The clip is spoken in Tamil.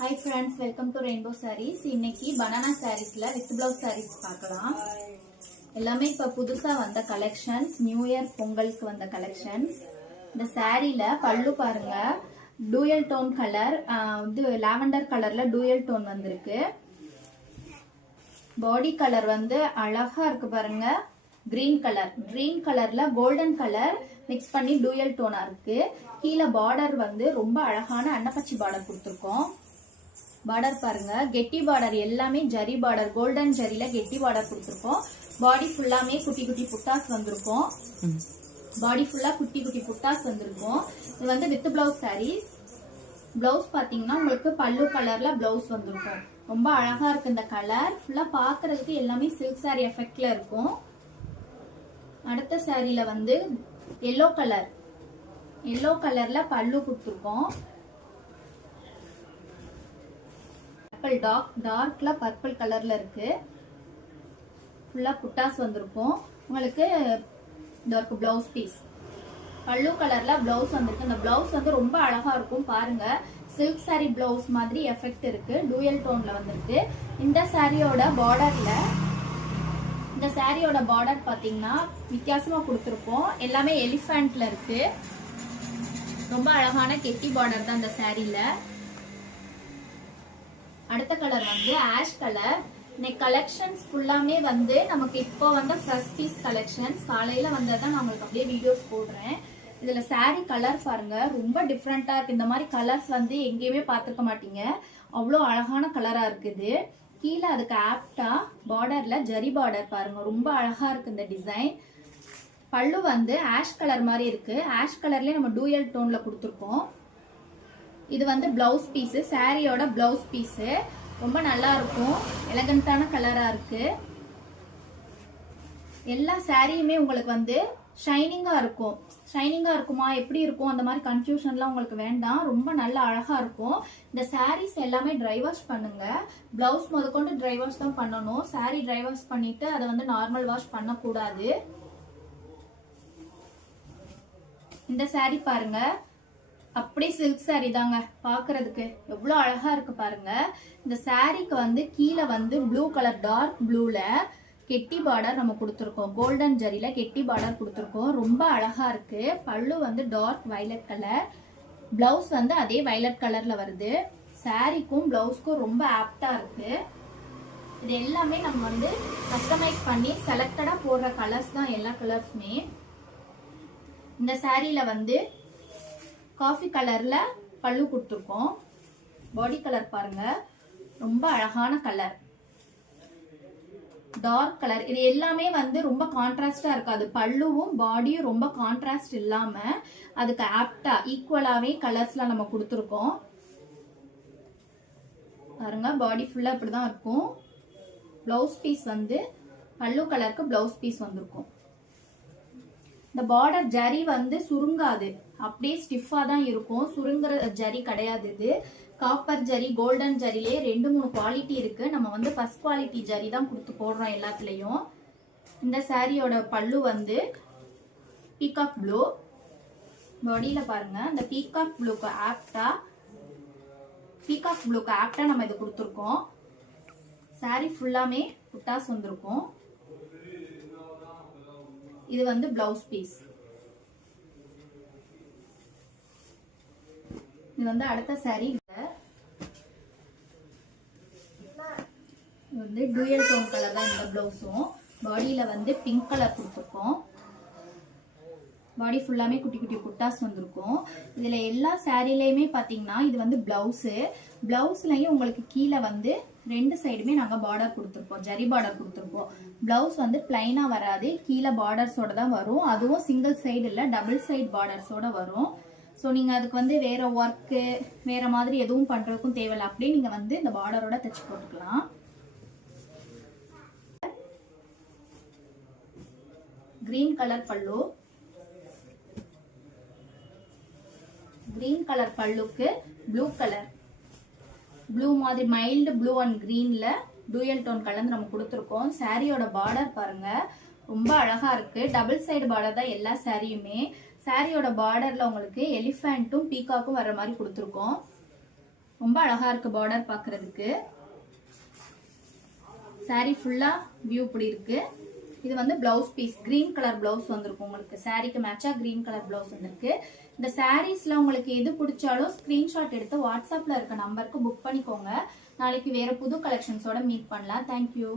Hi friends, welcome to Rainbow Sarees. இன்னைக்கு banana sareesல with blouse sarees பார்க்கலாம். எல்லாமே இப்ப புதுசா வந்த collections, நியூ இயர் பொங்கலுக்கு வந்த collections. இந்த சாரீல பல்லு பாருங்க, dual tone color, இது lavender colorல dual tone வந்திருக்கு. பாடி கலர் வந்து அழகா இருக்கு பாருங்க, green colorல golden color மிக்ஸ் பண்ணி dual டோனா இருக்கு. கீழ பார்டர் வந்து ரொம்ப அழகான அன்னப்பச்சி பார்டர் கொடுத்திருக்கோம். பார்டர் பாருங்க, கெட்டி பார்டர் எல்லாமே ஜரி பார்டர், கோல்டன் ஜரியில கெட்டி பார்டர் கொடுத்திருக்கோம். பாடி ஃபுல்லாமே குட்டி குட்டி புட்டாஸ் வந்திருக்கும். பாடி ஃபுல்லா குட்டி குட்டி புட்டாஸ் வந்திருக்கும். இது வந்து வித் பிளவுஸ் சாரீஸ். பிளவுஸ் பாத்தீங்கன்னா உங்களுக்கு பல்லு கலர்ல பிளவுஸ் வந்திருக்கும். ரொம்ப அழகா இருக்கு இந்த கலர். ஃபுல்லா பாக்குறதுக்கு எல்லாமே சில்க் சாரி எஃபெக்ட்ல இருக்கும். அடுத்த சாரியில வந்து எல்லோ கலர்ல பல்லு கொடுத்திருக்கோம். டார்க்ல பர்பிள் கலர்ல இருக்கு. ஃபுல்லா புட்டாஸ் வந்திருக்கும். உங்களுக்கு டார்க் பிளவுஸ் பீஸ், பல்லு கலர்ல பிளவுஸ் வந்திருக்கு. இந்த பிளவுஸ் வந்து ரொம்ப அழகா இருக்கும் பாருங்க. சில்க் சாரி பிளவுஸ் மாதிரி எஃபெக்ட் இருக்கு. டூயல் டோன்ல வந்திருக்கு. இந்த சாரியோட பார்டர் பாத்தீங்கன்னா வித்தியாசமா கொடுத்திருக்கோம். எல்லாமே எலிஃபண்ட்ல இருக்கு. ரொம்ப அழகான கெட்டி பார்டர் தான் இந்த சாரியில. அடுத்த கலர் வந்து ஆஷ் கலர். இன்னைக்கு கலெக்ஷன்ஸ் ஃபுல்லாமே வந்து நமக்கு இப்போ வந்த ஃபர்ஸ்ட் பீஸ் கலெக்ஷன்ஸ். காலையில வந்ததான் நான் உங்களுக்கு அப்படியே வீடியோஸ் போடுறேன். இதுல சாரி கலர் பாருங்க, ரொம்ப டிஃப்ரெண்டா இருக்கு. இந்த மாதிரி கலர்ஸ் வந்து எங்கேயுமே பார்த்துருக்க மாட்டீங்க. அவ்வளோ அழகான கலரா இருக்குது. கீழே அதுக்கு ஆப்டா பார்டர்ல ஜரி பார்டர் பாருங்க, ரொம்ப அழகா இருக்கு இந்த டிசைன். பல்லு வந்து ஆஷ் கலர் மாதிரி இருக்கு. ஆஷ் கலர்லயே நம்ம டூயல் டோன்ல கொடுத்துருக்கோம். இது வந்து பிளவுஸ் பீஸ், சாரியோட பிளவுஸ் பீஸ். ரொம்ப நல்லா இருக்கும், எலகண்டான கலரா இருக்கு. எல்லா சாரியுமே உங்களுக்கு வந்து ஷைனிங்கா இருக்கும். ஷைனிங்கா இருக்குமா, எப்படி இருக்கும், அந்த மாதிரி கன்ஃபியூஷன்லாம் உங்களுக்கு வேண்டாம். ரொம்ப நல்லா அழகா இருக்கும். இந்த சாரீஸ் எல்லாமே ட்ரை வாஷ் பண்ணுங்க. பிளவுஸ் முதற்கொண்டு ட்ரை வாஷ் தான் பண்ணணும். சாரி ட்ரை வாஷ் பண்ணிட்டு அதை வந்து நார்மல் வாஷ் பண்ணக்கூடாது. இந்த சாரி பாருங்க, அப்படியே சில்க் சாரி தாங்க. பாக்குறதுக்கு எவ்வளவு அழகா இருக்கு பாருங்க. இந்த சாரிக்கு வந்து கீழே வந்து ப்ளூ கலர், டார்க் ப்ளூல கெட்டி பார்டர் நம்ம கொடுத்துருக்கோம். கோல்டன் ஜரியில கெட்டி பார்டர் கொடுத்துருக்கோம். ரொம்ப அழகா இருக்கு. பல்லு வந்து டார்க் வயலட் கலர், பிளவுஸ் வந்து அதே வயலட் கலர்ல வருது. சாரிக்கும் பிளவுஸ்க்கும் ரொம்ப ஆப்டா இருக்கு. இது எல்லாமே நம்ம வந்து கஸ்டமைஸ் பண்ணி செலக்டடா போடுற கலர்ஸ் தான், எல்லா கலர்ஸுமே. இந்த சாரியில வந்து காஃபி கலர்ல பல்லு கொடுத்துருக்கோம். பாடி கலர் பாருங்க, ரொம்ப அழகான கலர், டார்க் கலர். இது எல்லாமே வந்து ரொம்ப கான்ட்ராஸ்டா இருக்காது. பல்லுவும் பாடியும் ரொம்ப கான்ட்ராஸ்ட் இல்லாம அதுக்கு ஆப்டா ஈக்குவலாவே கலர்ஸ்ல நம்ம கொடுத்துருக்கோம். பாருங்க, பாடி ஃபுல்லா இப்படிதான் இருக்கும். பிளவுஸ் பீஸ் வந்து பல்லு கலருக்கு பிளவுஸ் பீஸ் வந்திருக்கும். இந்த பார்டர் ஜரி வந்து சுருங்காது, அப்படியே ஸ்டிஃபா தான் இருக்கும். சுருங்குற ஜரி கிடையாது. இது காப்பர் ஜரி, கோல்டன் ஜரிலே 2-3 குவாலிட்டி இருக்கு. நம்ம வந்து ஃபர்ஸ்ட் குவாலிட்டி ஜரி தான் கொடுத்து போடுறோம் எல்லாத்துலயும். இந்த சாரியோட பல்லு வந்து பீகாக் ப்ளூ. பாடியில பாருங்க, இந்த பீகாக் ப்ளூக்கு ஆப்டா நம்ம இது கொடுத்துருக்கோம். சாரி ஃபுல்லாமே புட்டாஸ் வந்திருக்கும். இது வந்து பிளவுஸ் பீஸ். இது வந்து அடுத்த சாரி வந்து டூயல் டோன் கலர் தான் இந்த பிளவுஸும். பாடியில வந்து பிங்க் கலர் கொடுத்துருக்கோம். பாடி ஃபுல்லாமே குட்டி குட்டி புட்டாஸ் வந்திருக்கும். இதுல எல்லா சாரிலையுமே பாத்தீங்கன்னா இது வந்து பிளவுஸ்லயும் உங்களுக்கு கீழே வந்து 2 சைடுமே நாங்க பார்டர் கொடுத்துருப்போம், ஜரி பார்டர் கொடுத்துருப்போம். பிளவுஸ் வந்து பிளைனா வராது, கீழே பார்டர்ஸோட தான் வரும். அதுவும் சிங்கிள் சைடு இல்ல, டபுள் சைடு பார்டர்ஸோட வரும். ஸோ நீங்க அதுக்கு வந்து வேற ஒர்க்கு வேற மாதிரி எதுவும் பண்றதுக்கும் தேவையில்லை. அப்படியே நீங்க வந்து இந்த பார்டரோட தச்சு போட்டுக்கலாம். Green colour pallu, green colour பல்லுக்கு ப்ளூ மாதிரி மைல்டு ப்ளூ அண்ட் கிரீன்ல டூயல் டோன் கலந்து நம்ம கொடுத்துருக்கோம். சாரியோட பார்டர் பாருங்க, ரொம்ப அழகா இருக்கு. டபுள் சைடு பார்டர் தான் எல்லா சாரியுமே. சாரியோட பார்டர்ல உங்களுக்கு எலிஃபண்ட்டும் பீகாக்கும் வர்ற மாதிரி கொடுத்துருக்கோம். ரொம்ப அழகா இருக்கு பார்டர் பார்க்கிறதுக்கு. சாரி ஃபுல்லா வியூ இப்படி இருக்கு. இது வந்து blouse piece, green colour blouse வந்திருக்கு உங்களுக்கு. சாரிக்கு மேட்சா கிரீன் கலர் பிளவுஸ் வந்திருக்கு. இந்த சாரீஸ்ல உங்களுக்கு எது பிடிச்சாலும் ஸ்கிரீன்ஷாட் எடுத்து வாட்ஸ்அப்ல இருக்க நம்பருக்கு புக் பண்ணிக்கோங்க. நாளைக்கு வேற புது கலெக்ஷன்ஸோட மீட் பண்ணலாம். தேங்க்யூ.